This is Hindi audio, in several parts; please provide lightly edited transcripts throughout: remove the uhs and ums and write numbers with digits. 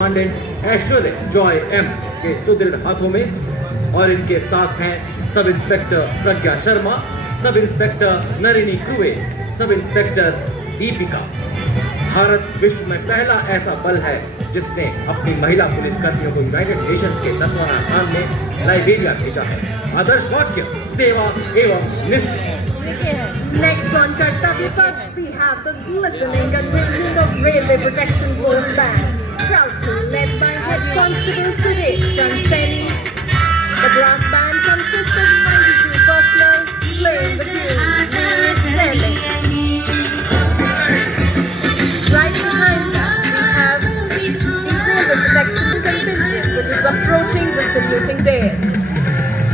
कमांडेंट ऐश्वर्य जॉय एम के सुदृढ़ हाथों में और इनके साथ हैं सब इंस्पेक्टर प्रज्ञा Sharma, sub inspector नरिनी क्रुवे, sub inspector Deepika. Bharat विश्व में पहला ऐसा बल है जिसने अपनी महिला पुलिसकर्मियों को यूनाइटेड नेशंस के तत्वावधान में लाइबेरिया भेजा है। आदर्श वाक्य सेवा एवं निष्ठा। Next on Kartavya Path, we have the glistening contingent of Railway Protection Force Band, proudly led by Head Constable Suresh Chanseni. The brass band consists of 92 personnel playing the tune "Near Sailing." Right behind them, we have the Railway Protection contingent, which is approaching the saluting dais.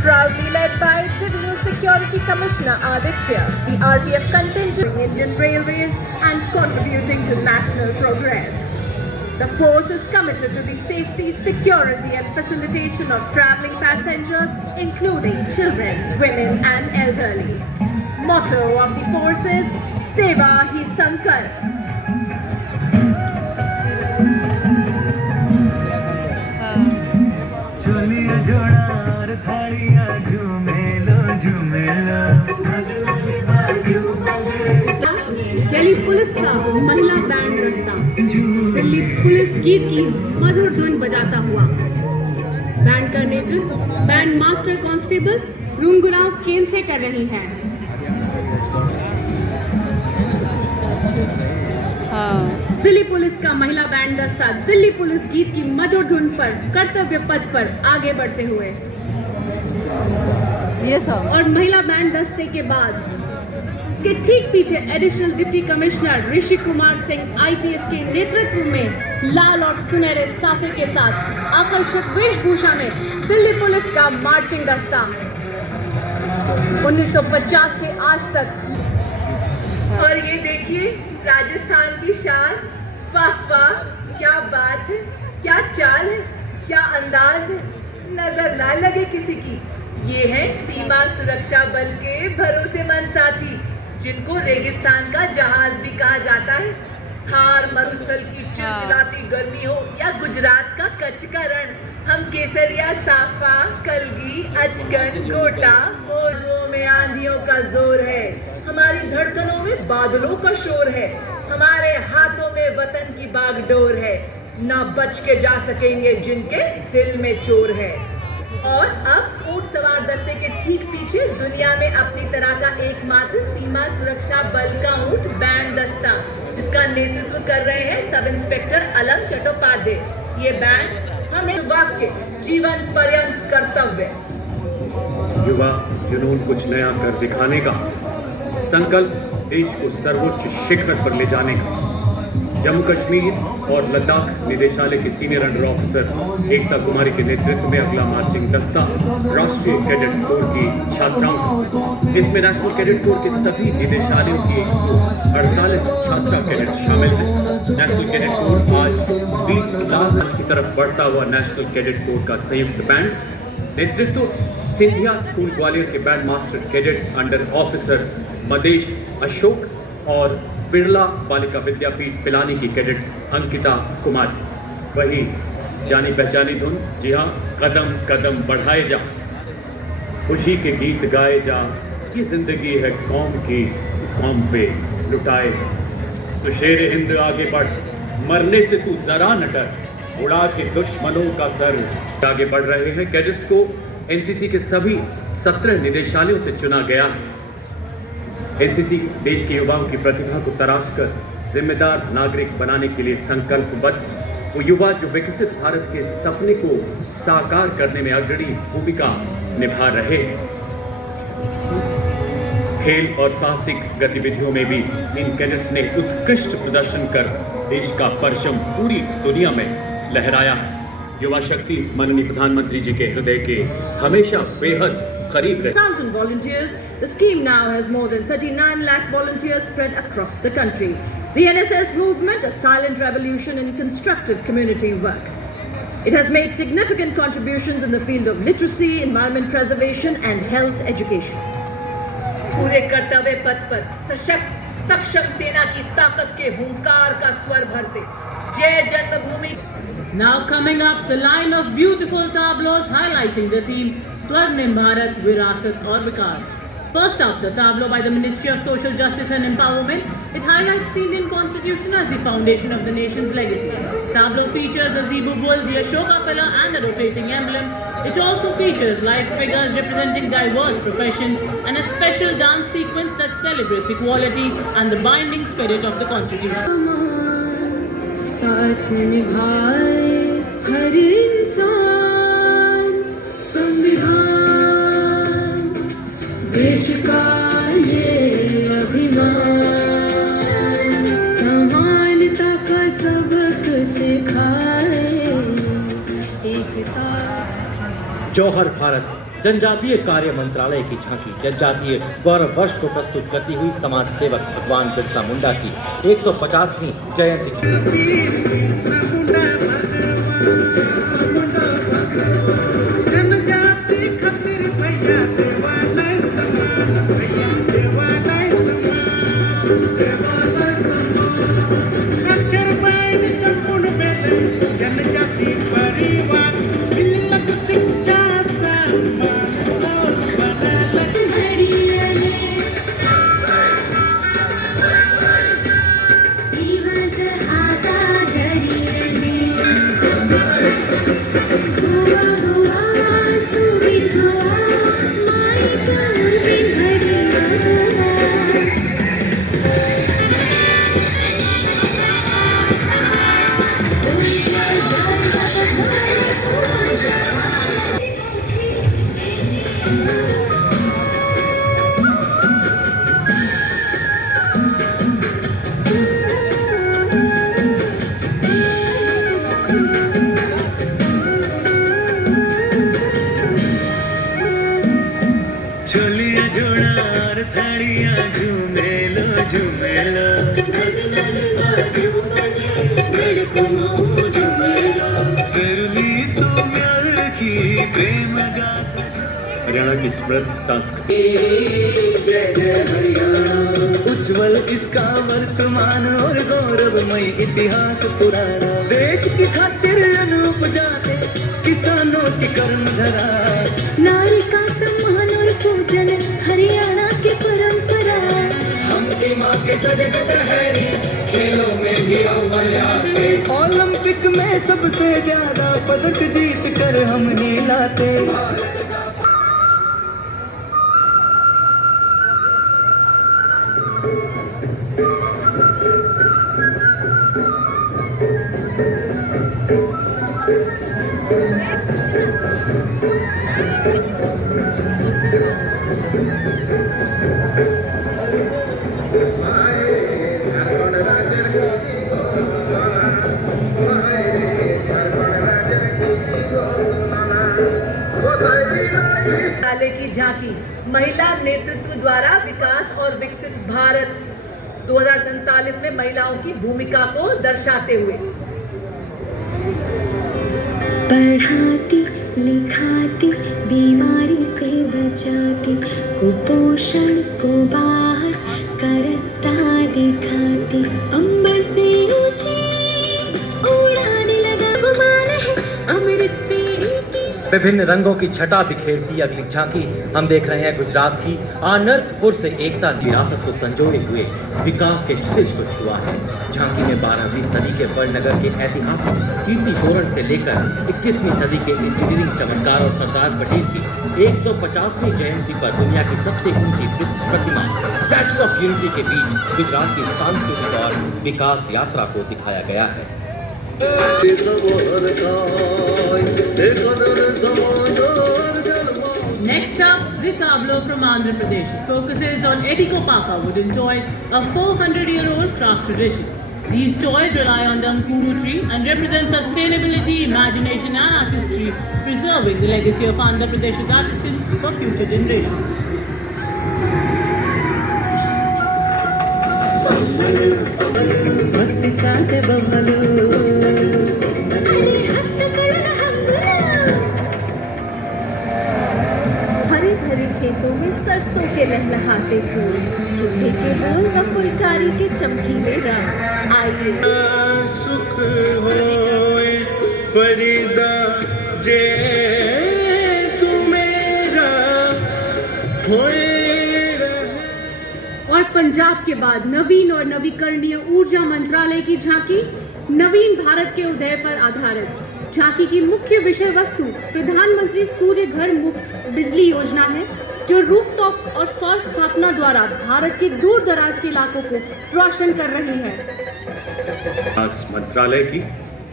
Proudly led by Divisional Security Commissioner Aditya, the RPF contingent Indian Railways and contributing to national progress. The force is committed to the safety, security and facilitation of travelling passengers, including children, women and elderly. Motto of the force is Seva Hi Sankalp. Delhi police का महिला बैंड दस्ता दिल्ली पुलिस गीत की मधुर धुन बजाता हुआ। बैंड का नेतृत्व बैंड मास्टर कांस्टेबल रुंगुराव केन से कर रही हैं। दिल्ली पुलिस का महिला बैंड दस्ता दिल्ली पुलिस गीत की मधुर धुन पर कर्तव्य पथ पर आगे बढ़ते हुए। और महिला बैंड दस्ते के बाद उसके ठीक पीछे additional deputy commissioner Rishi Kumar Singh IPS के नेतृत्व में लाल और सुनहरे साफे के साथ आकर्षक वेशभूषा में दिल्ली पुलिस का मार्चिंग दस्ता 1950 से आज तक। और ये देखिए राजस्थान की शान, वाह वाह, क्या बात है, क्या चाल है, क्या अंदाज है, नजर ना लगे किसी की। ये है सीमा सुरक्षा बल के भरोसेमंद साथी, जिनको रेगिस्तान का जहाज भी कहा जाता है। थार मरुस्थल की चिलचिलाती गर्मी हो या गुजरात का कच्छ का रण, हम केसरिया, साफा, कलगी, अचकन, कोटा, मोजों में आंधियों का जोर है, हमारी धड़कनों में बादलों का शोर है, हमारे हाथों में वतन की बागडोर है, ना बच के जा सकेंगे जिनके दिल में चोर है। और अब ऊंट सवार दस्ते के ठीक पीछे दुनिया में अपनी तरह का एकमात्र सीमा सुरक्षा बल का ऊंट बैंड दस्ता, जिसका नेतृत्व कर रहे हैं सब इंस्पेक्टर अलम चट्टोपाध्याय। ये बैंड हमें वाक्य जीवन पर्यंत कर्तव्य, युवा जुनून कुछ नया कर दिखाने का, संकल्प देश को सर्वोच्च शिखर पर ले जाने का। जम्मू कश्मीर और लद्दाख निदेशालय के सीनियर अंडर ऑफिसर एकता कुमारी के नेतृत्व में अगला मार्चिंग दस्ता राष्ट्रीय कैडेट कोर की छात्राओं का। इसमें नेशनल कैडेट कोर के सभी निदेशालयों की 148 छात्रा कैडेट शामिल हैं। नेशनल कैडेट कोर आज 20 लाख की तरफ बढ़ता हुआ नेशनल कैडेट कोर का संयुक्त बैंड। नेतृत्व सिंधिया स्कूल ग्वालियर के band master cadet under officer Madesh Ashok और बिरला बालिका विद्यापीठ पिलानी की कैडेट अंकिता कुमारी। वही जानी पहचानी धुन, जी हाँ, कदम कदम बढ़ाए जा, खुशी के गीत गाए जा, ये जिंदगी है कौम की, कौम पे लुटाए जा। तो शेर हिंद आगे बढ़, मरने से तू जरा न डर, उड़ा के दुश्मनों का सर। आगे बढ़ रहे हैं। कैडेट्स को एनसीसी के सभी 17 निदेशालयों से चुना गया है। एनसीसी देश के युवाओं की प्रतिभा को तराशकर जिम्मेदार नागरिक बनाने के लिए संकल्पबद्ध। वो युवा जो विकसित भारत के सपने को साकार करने में अग्रणी भूमिका निभा रहे हैं। खेल और साहसिक गतिविधियों में भी इन कैडेट्स ने उत्कृष्ट प्रदर्शन कर देश का परचम पूरी दुनिया में लहराया है। युवा शक्ति माननीय प्रधानमंत्री जी के हृदय के हमेशा बेहद करीब रहे। 1,000 volunteers. The scheme now has more than 39 lakh volunteers spread across the country. The NSS movement, a silent revolution in constructive community work. It has made significant contributions in the field of literacy, environment preservation and health education. पूरे कर्तव्य पथ पर सशक्त सक्षम सेना की ताकत के हुंकार का स्वर भरते जय जन्मभूमि Now coming up, the line of beautiful tableaus highlighting the theme Swarnim Bharat Virasat aur Vikas. First up, the tableau by the Ministry of Social Justice and Empowerment. It highlights the Indian Constitution as the foundation of the nation's legacy. Tableau features the Zebu bull, the Ashoka pillar and the rotating emblem. It also features live figures representing diverse professions and a special dance sequence that celebrates equality and the binding spirit of the Constitution. साथ निभाए हर इंसान संविधान देश का ये अभिमान समानता का सबक सिखाए एकता जौहर भारत जनजातीय कार्य मंत्रालय की झांकी जनजातीय गौरव वर्ष को प्रस्तुत करती हुई समाज सेवक भगवान बिरसा मुंडा की 150वीं जयंती जनजाति खातिर भैया देवालय समान भैया देवालय समान साक्षर बैंड संपूर्ण वेद जनजाति परिवार मिलक शिक्षा सम्मान और बनल दिवस आता घडीले छोलिया जोड़ार थाड़िया झूमेलो झूमेलो सरली सोम्याल की प्रेम गाथा हरियाणा की समृद्ध संस्कृति जय जय हरियाणा उज्जवल इसका वर्तमान और गौरवमय इतिहास पुराना देश की खातिर अनूप जाते किसानों की कर्म धरा नारी का सम्मान और पूजन हरियाणा की परंपरा हम सीमा के सजग ठहरी खेलों में भी अव्वल आते ओलंपिक में सबसे ज्यादा पदक जीत कर हम ही लाते मंत्रालय की झांकी महिला नेतृत्व द्वारा विकास और विकसित भारत 2047 में महिलाओं की भूमिका को दर्शाते हुए पढ़ाती लिखाती बीमारी से बचाती कुपोषण को बाहर का रास्ता दिखाती अंबर से ऊंची उड़ाने लगा गुमान है अमृत तेरी की विभिन्न रंगों की छटा बिखेरती अगली झांकी हम देख रहे हैं गुजरात की आनर्तपुर से एकता विरासत को संजोए हुए विकास के शीर्ष को छुआ है। झांकी में 12वीं सदी के बड़नगर के ऐतिहासिक कीर्ति तोरण से लेकर 21वीं सदी के इंजीनियरिंग चमत्कार और सरदार पटेल की 150वीं जयंती पर दुनिया की सबसे ऊंची प्रतिमा स्टैच्यू ऑफ यूनिटी के बीच गुजरात की सांस्कृतिक और विकास यात्रा को दिखाया गया है। Next up, the tableau from Andhra Pradesh. It focuses on Edikopaka wooden toys, a 400-year-old craft tradition. These toys rely on the Ankuru tree and represent sustainability, imagination and artistry, preserving the legacy of Andhra Pradesh's artisans for future generations. भक्ति चाटे बबलू हरे हस्तकला हंगुरा हरे भरे खेतों में सरसों के लहलहाते फूल चूल्हे के बोल व फुलकारी के चमकीले रंग आइए सुख होए फरीदा जे तू मेरा होए और पंजाब के बाद नवीन और नवीकरणीय ऊर्जा मंत्रालय की झांकी नवीन भारत के उदय पर आधारित। झांकी की मुख्य विषय वस्तु प्रधानमंत्री सूर्य घर मुफ्त बिजली योजना है, जो रूफटॉप और सौर स्थापना द्वारा भारत के दूर दराज के इलाकों को रोशन कर रही है। विकास मंत्रालय की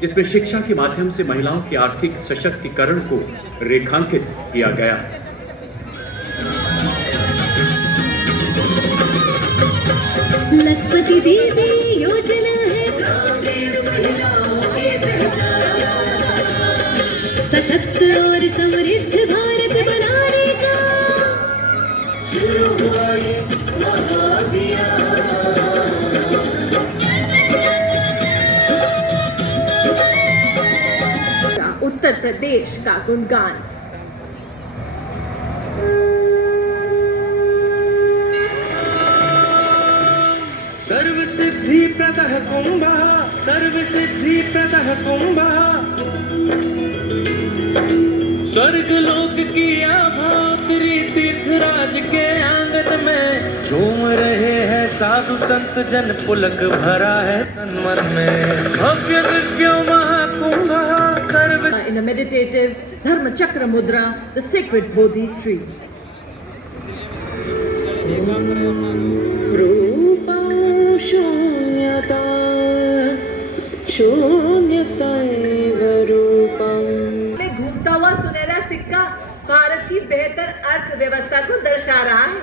इसमें शिक्षा के माध्यम से महिलाओं के आर्थिक सशक्तिकरण को रेखांकित किया गया है। लखपति दीदी योजना है ग्रामीण महिलाओं की पहचान, सशक्त और समृद्ध भारत बनाने का शुरू हुआ ये महाअभियान। उत्तर प्रदेश का गुणगान। सर्व सिद्धि प्रदः कुंभः, सर्व सिद्धि प्रदः कुंभः, स्वर्ग लोक की आभा उतरी तीर्थराज के आंगन में, झूम रहे हैं साधु संत जन, पुलक भरा है तन मन में, भव्य दिव्य महाकुंभः सर्व। In a meditative Dharma Chakra Mudra, the sacred Bodhi tree. शून्यता शून्यता एव रूपम्। में घूमता हुआ सुनहरा सिक्का भारत की बेहतर अर्थव्यवस्था को दर्शा रहा है।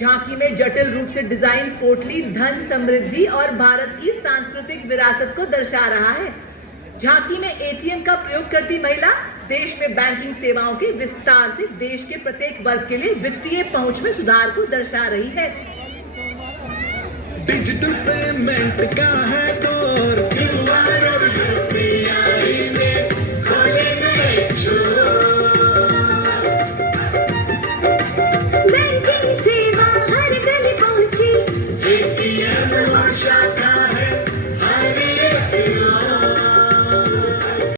झांकी में जटिल रूप से डिजाइन पोटली धन समृद्धि और भारत की सांस्कृतिक विरासत को दर्शा रहा है। झांकी में एटीएम का प्रयोग करती महिला देश में बैंकिंग सेवाओं के विस्तार से देश के प्रत्येक वर्ग के लिए वित्तीय पहुंच में सुधार को दर्शा रही है। डिजिटल पेमेंट का है